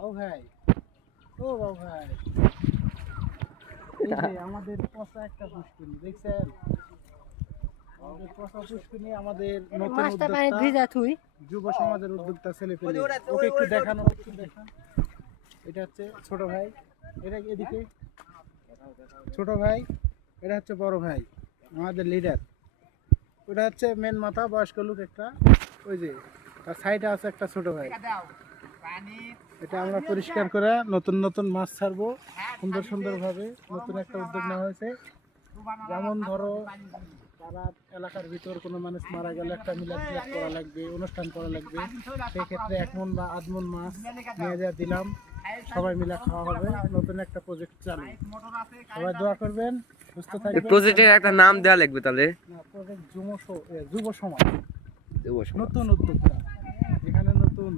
বাবু ভাই, ও বাবু ভাই, এই যে আমাদের পচা একটা পুষ্করিণী দেখছেন? আমাদের পচা পুষ্করিণী আমাদের নতুন উদ্যোক্তা যুব সমাজের উদ্যোক্তা ছেলে পেলে ওকে একটু দেখানো, একটু দেখান। এটা হচ্ছে ছোট ভাই, এটা এদিকে ছোট ভাই, এটা হচ্ছে বড় ভাই আমাদের লিডার। ওটা হচ্ছে মেন মাথা বয়স্ক লোক একটা, ওই যে তার সাইডে আছে একটা ছোট ভাই। এটা আমরা পরিষ্কার করে নতুন নতুন মাছ ছাড়বো সুন্দর সুন্দরভাবে। নতুন একটা উদ্যোগ নেওয়া হয়েছে। যেমন ধরো তারা এলাকার ভিতর কোনো মানুষ মারা গেলে একটা মিলাদ টিলাদ করা লাগবে, অনুষ্ঠান করা লাগবে, সেক্ষেত্রে 1 মণ বা 1/2 মণ মাছ নিয়ে যা দিলাম, সবাই মিলে খাওয়া হবে। নতুন একটা প্রজেক্ট চালু, সবাই দোয়া করবেন, সুস্থ থাকবেন। প্রজেক্টের একটা নাম দেওয়া লাগবে তাহলে। না, প্রজেক্ট যুব সমাজ, নতুন উদ্যোক্তা, এখানে নতুন